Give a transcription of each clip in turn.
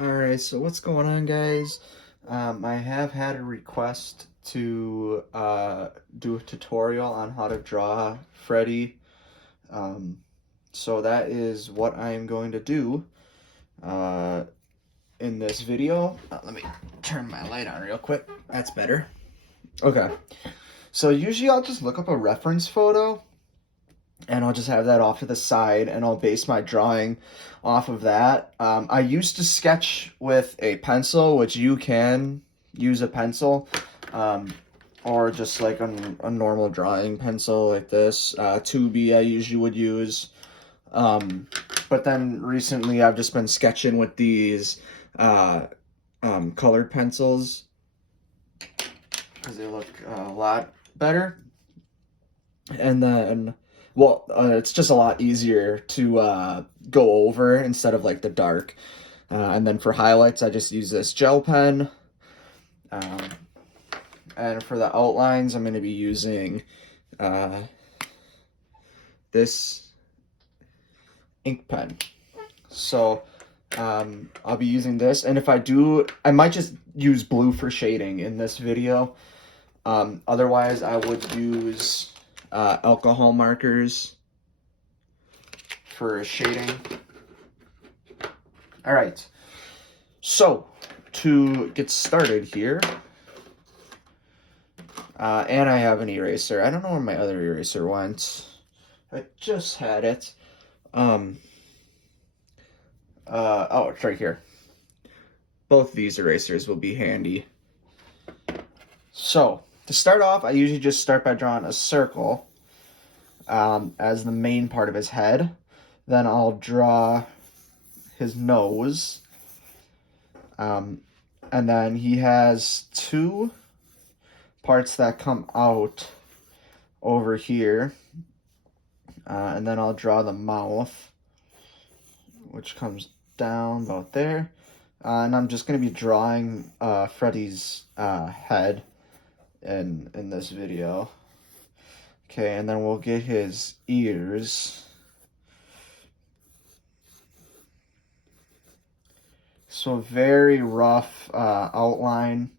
Alright, so what's going on, guys? I have had a request to do a tutorial on how to draw Freddy. Um, so that is what I am going to do uh, in this video. Let me turn my light on real quick. That's better. Okay, so usually I'll just look up a reference photo and I'll just have that off to the side and I'll base my drawing off of that. I used to sketch with a pencil, which you can use a pencil, or just like a normal drawing pencil like this. 2B I usually would use. But then recently I've just been sketching with these colored pencils because they look a lot better. And then well, it's just a lot easier to go over instead of like the dark. And then for highlights, I just use this gel pen. Um, and for the outlines, I'm going to be using this ink pen. So I'll be using this. And if I do, I might just use blue for shading in this video. Otherwise, I would use alcohol markers for shading. All right, so to get started here, and I have an eraser. I don't know where my other eraser went. I just had it. Oh, it's right here. Both these erasers will be handy. So to start off, I usually just start by drawing a circle as the main part of his head. Then I'll draw his nose. And then he has two parts that come out over here. And then I'll draw the mouth, which comes down about there. And I'm just going to be drawing Freddy's head in this video. Okay, and then we'll get his ears. So very rough outline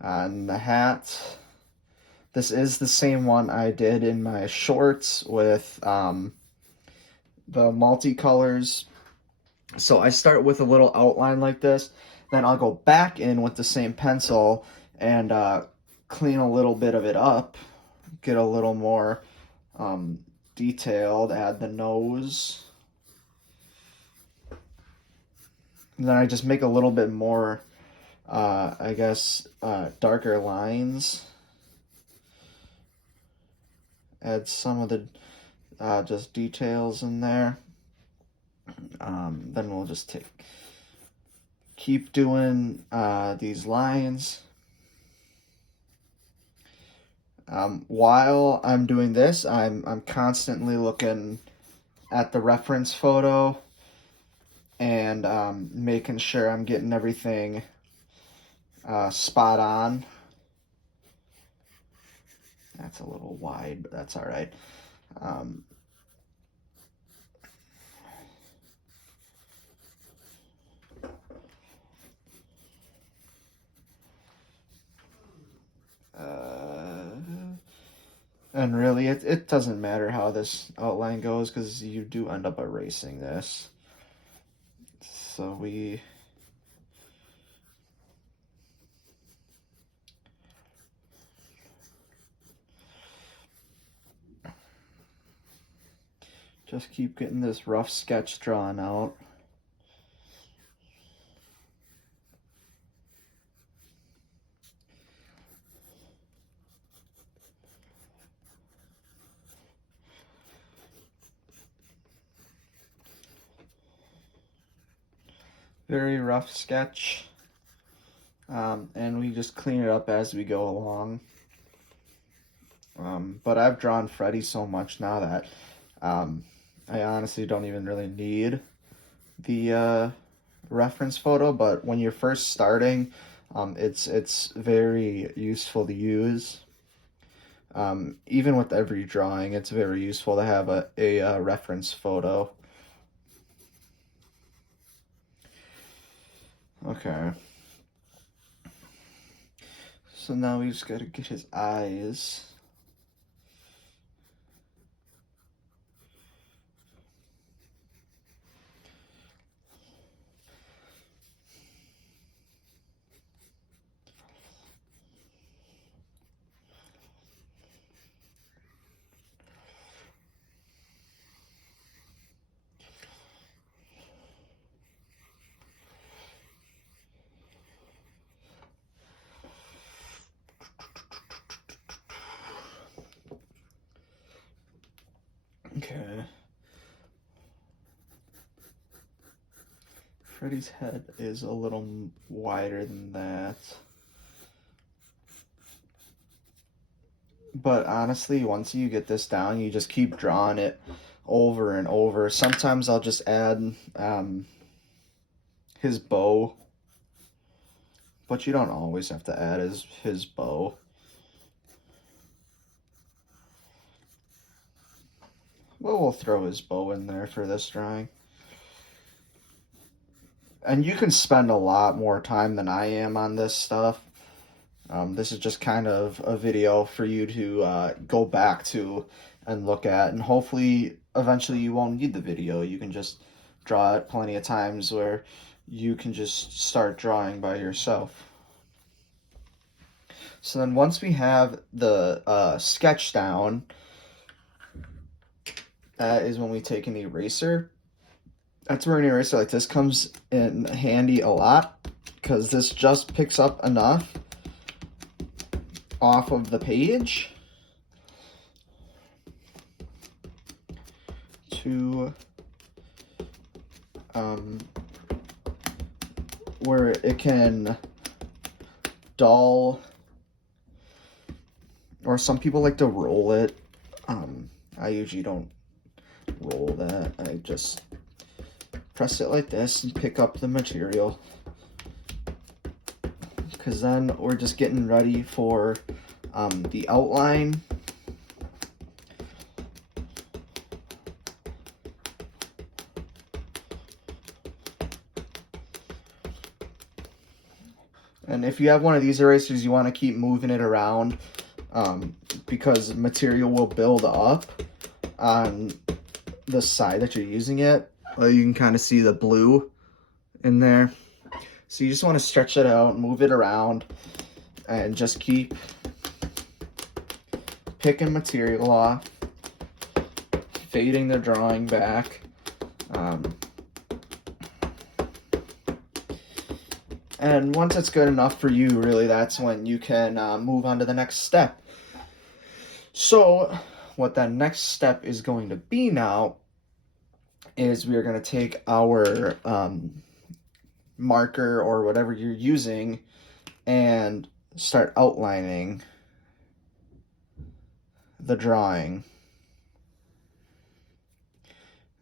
on the hat. This is the same one I did in my shorts with the multicolors. So I start with a little outline like this, then I'll go back in with the same pencil and clean a little bit of it up, get a little more detailed, add the nose. And then I just make a little bit more, I guess, darker lines. Add some of the just details in there. Then we'll just keep doing these lines. While I'm doing this, I'm constantly looking at the reference photo and making sure I'm getting everything spot on. That's a little wide, but that's all right. And really, it doesn't matter how this outline goes because you do end up erasing this. So we just keep getting this rough sketch drawn out. Very rough sketch, and we just clean it up as we go along. But I've drawn Freddy so much now that I honestly don't even really need the reference photo, but when you're first starting, it's very useful to use. Even with every drawing, it's very useful to have a reference photo. Okay. So now we just gotta get his eyes. Okay. Freddy's head is a little wider than that. But honestly, once you get this down, you just keep drawing it over and over. Sometimes I'll just add his bow. But you don't always have to add his bow. Well, we'll throw his bow in there for this drawing. And you can spend a lot more time than I am on this stuff. This is just kind of a video for you to go back to and look at. And hopefully, eventually you won't need the video. You can just draw it plenty of times where you can just start drawing by yourself. So then once we have the sketch down, that is when we take an eraser. That's where an eraser like this comes in handy a lot, because this just picks up enough off of the page to where it can dull, or some people like to roll it. I usually don't roll that. I just press it like this and pick up the material, because then we're just getting ready for the outline. And if you have one of these erasers, you want to keep moving it around because material will build up on the side that you're using it. You can kind of see the blue in there. So you just want to stretch it out, move it around, and just keep picking material off, fading the drawing back. And once it's good enough for you, really, that's when you can move on to the next step. So what that next step is going to be now is we are going to take our marker or whatever you're using and start outlining the drawing.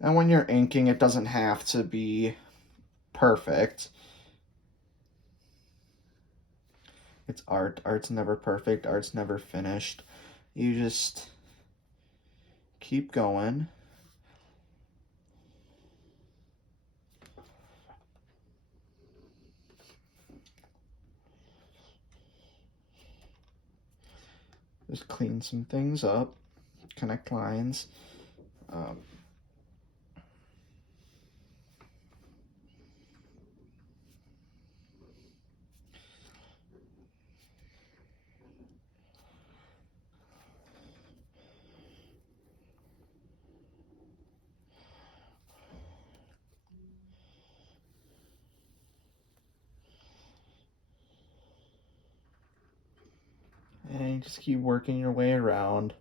And when you're inking, it doesn't have to be perfect. It's art. Art's never perfect. Art's never finished. You just keep going. Just clean some things up, connect lines. And you just keep working your way around.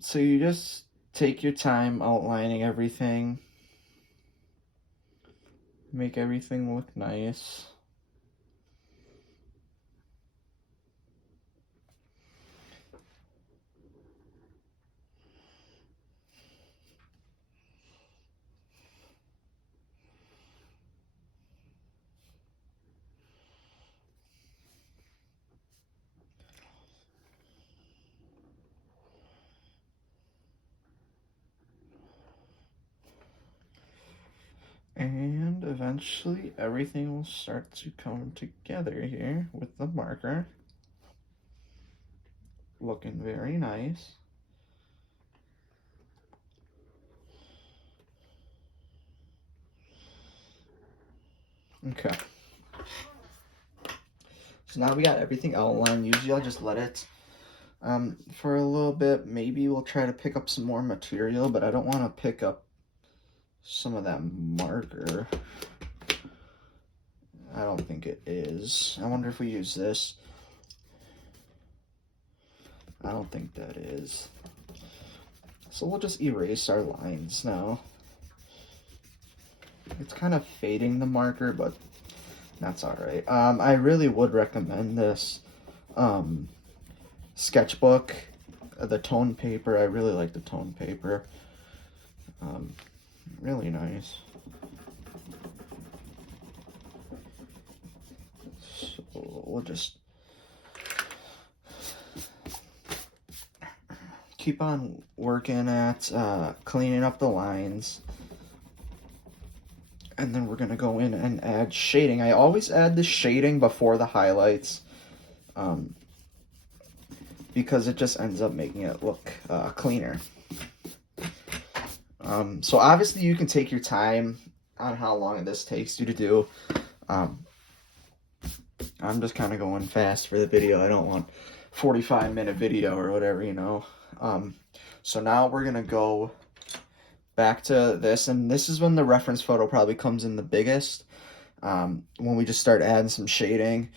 So you just take your time outlining everything, make everything look nice. And eventually everything will start to come together here with the marker. Looking very nice. Okay. So now we got everything outlined. Usually I'll just let it for a little bit. Maybe we'll try to pick up some more material, but I don't want to pick up some of that marker. I don't think it is. I wonder if we use this. I don't think that is. So we'll just erase our lines now. It's kind of fading the marker, but that's all right. I really would recommend this sketchbook, the tone paper. I really like the tone paper. Really nice. So we'll just keep on working at cleaning up the lines. And then we're going to go in and add shading. I always add the shading before the highlights because it just ends up making it look cleaner. So obviously you can take your time on how long this takes you to do. I'm just kind of going fast for the video. I don't want 45-minute video or whatever, you know. So now we're going to go back to this, and this is when the reference photo probably comes in the biggest, when we just start adding some shading.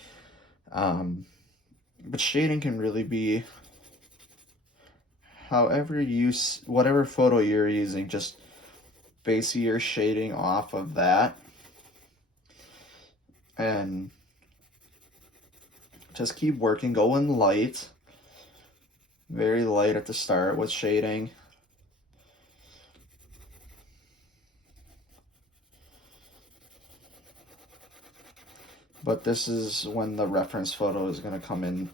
But shading can really be however whatever photo you're using, just base your shading off of that. And just keep working, go in light, very light at the start with shading. But this is when the reference photo is going to come in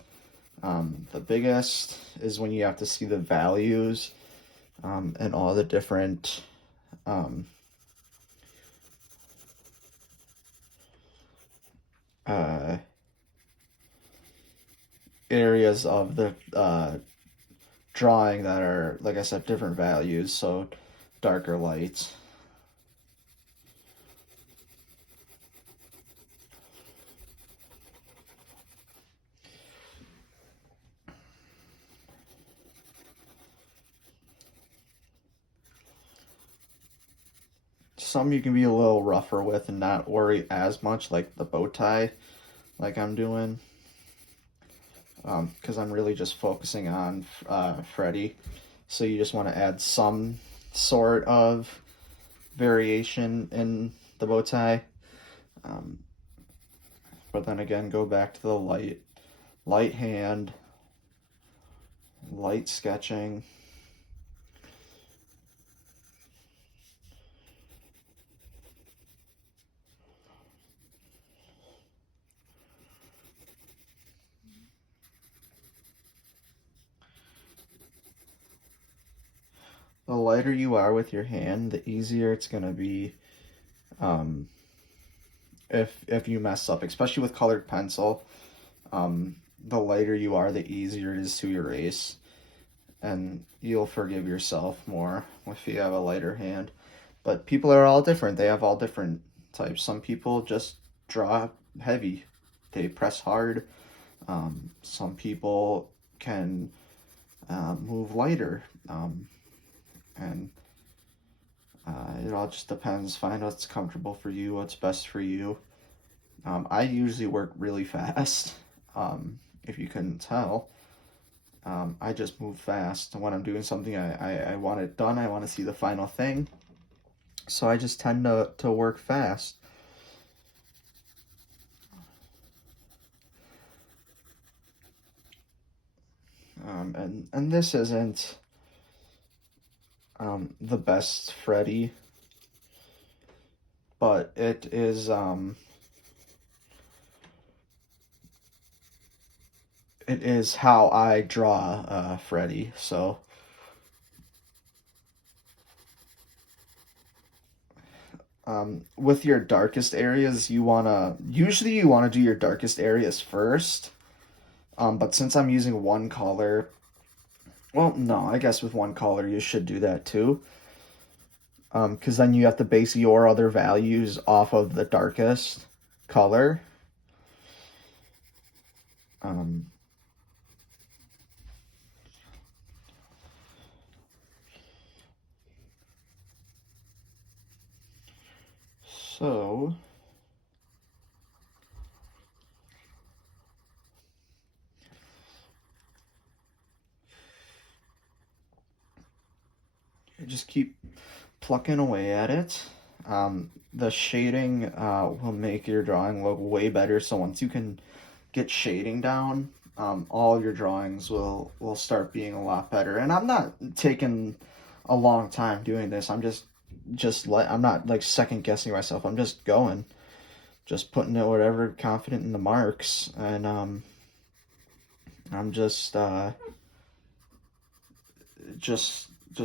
the biggest, is when you have to see the values and all the different areas of the drawing that are, like I said, different values, so darker lights. Some you can be a little rougher with and not worry as much, like the bow tie, like I'm doing. Because I'm really just focusing on Freddy. So you just want to add some sort of variation in the bow tie. But then again, go back to the light hand, light sketching. The lighter you are with your hand, the easier it's going to be if you mess up, especially with colored pencil. The lighter you are, the easier it is to erase, and you'll forgive yourself more if you have a lighter hand. But people are all different. They have all different types. Some people just draw heavy. They press hard. Some people can move lighter. And it all just depends. Find what's comfortable for you, what's best for you. I usually work really fast, if you couldn't tell. I just move fast. When I'm doing something, I want it done. I want to see the final thing. So I just tend to work fast. And this isn't the best Freddy, but it is how I draw Freddy. So with your darkest areas, usually you wanna do your darkest areas first. But since I'm using one color, well, no, I guess with one color you should do that too. Because then you have to base your other values off of the darkest color. Um, so you just keep plucking away at it. The shading will make your drawing look way better. So once you can get shading down, all your drawings will start being a lot better. And I'm not taking a long time doing this. I'm not like second guessing myself. I'm just going, just putting it whatever confident in the marks, and I'm just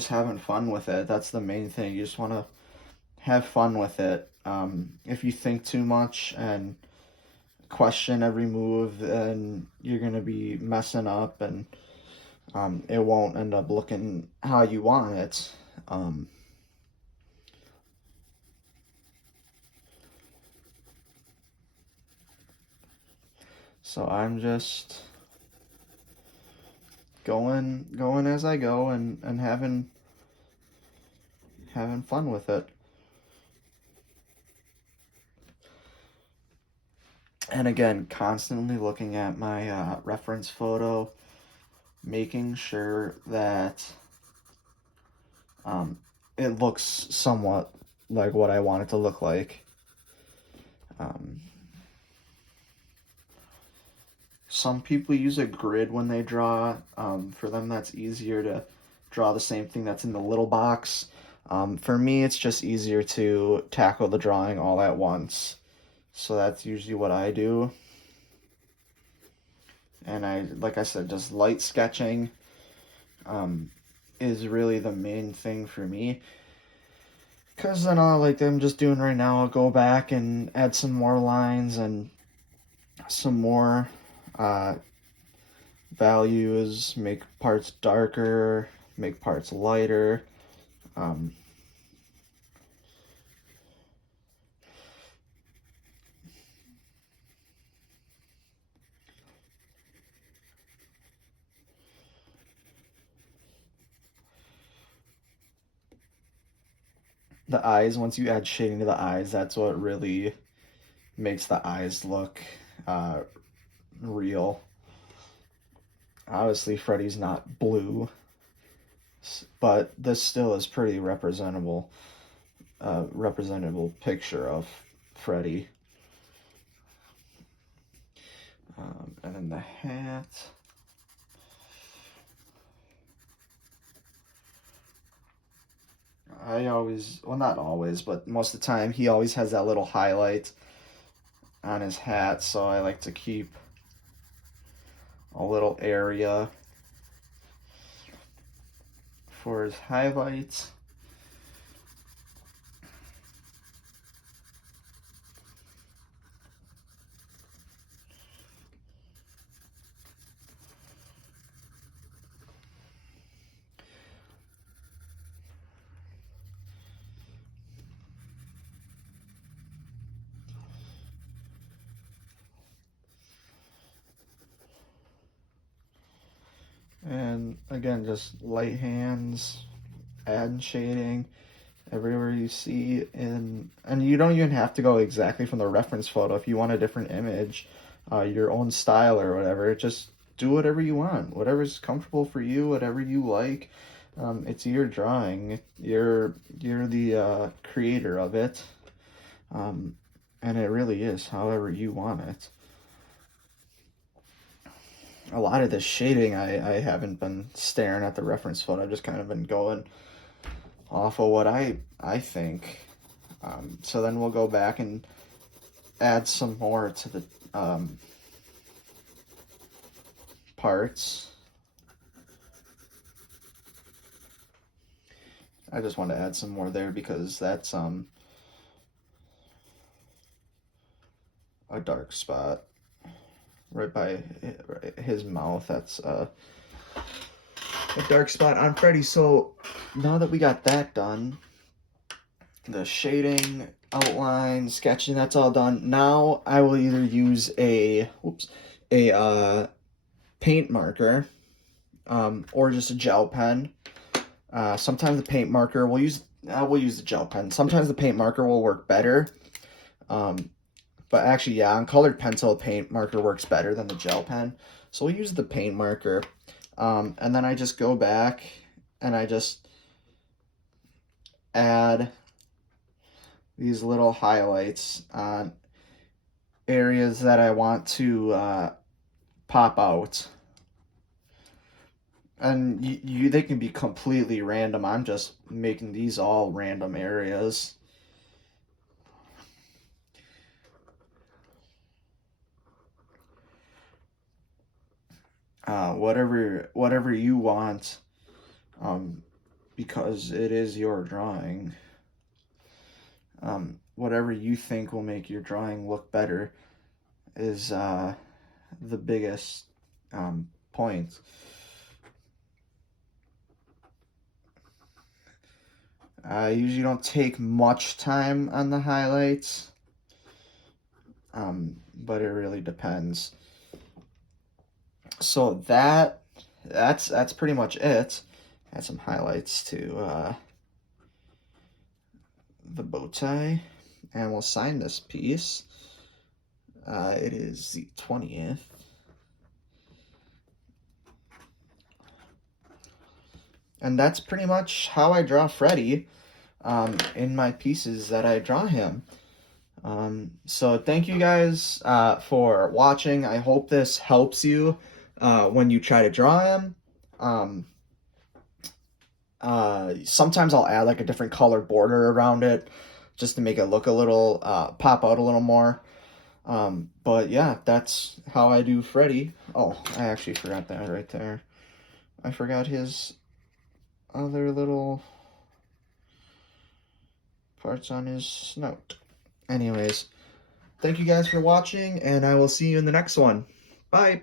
having fun with it. That's the main thing. You just want to have fun with it. If you think too much and question every move, and you're gonna be messing up, and it won't end up looking how you want it. So I'm just going as I go, and having fun with it. And again, constantly looking at my reference photo, making sure that it looks somewhat like what I want it to look like. Some people use a grid when they draw. For them, that's easier to draw the same thing that's in the little box. For me, it's just easier to tackle the drawing all at once. So that's usually what I do. And like I said, just light sketching is really the main thing for me. Because then like I'm just doing right now, I'll go back and add some more lines and some more values, make parts darker, make parts lighter. The eyes, once you add shading to the eyes, that's what really makes the eyes look real. Obviously, Freddy's not blue, but this still is pretty representable picture of Freddy. And then the hat. I always, well, not always, but most of the time, he always has that little highlight on his hat, so I like to keep a little area for his highlights. And again, just light hands, add shading everywhere you see, and you don't even have to go exactly from the reference photo. If you want a different image, your own style or whatever, just do whatever you want, whatever's comfortable for you, whatever you like. It's your drawing. You're the creator of it, and it really is however you want it. A lot of this shading, I haven't been staring at the reference photo. I've just kind of been going off of what I think. So then we'll go back and add some more to the parts. I just want to add some more there because that's a dark spot right by his mouth. That's a dark spot on Freddy. So now that we got that done, the shading, outline, sketching, that's all done. Now I will either use a paint marker or just a gel pen. Sometimes the paint marker, we'll use the gel pen. Sometimes the paint marker will work better. But actually, yeah, on colored pencil, paint marker works better than the gel pen. So we'll use the paint marker. And then I just go back and I just add these little highlights on areas that I want to pop out. And they can be completely random. I'm just making these all random areas. Whatever you want, because it is your drawing. Whatever you think will make your drawing look better is the biggest point. I usually don't take much time on the highlights, but it really depends. So that's pretty much it. Add some highlights to the bow tie, and we'll sign this piece. It is the 20th. And that's pretty much how I draw Freddy in my pieces that I draw him. So thank you guys for watching. I hope this helps you when you try to draw him. Sometimes I'll add like a different color border around it just to make it look a little, pop out a little more. But yeah, that's how I do Freddy. Oh, I actually forgot that right there. I forgot his other little parts on his snout. Anyways, thank you guys for watching, and I will see you in the next one. Bye!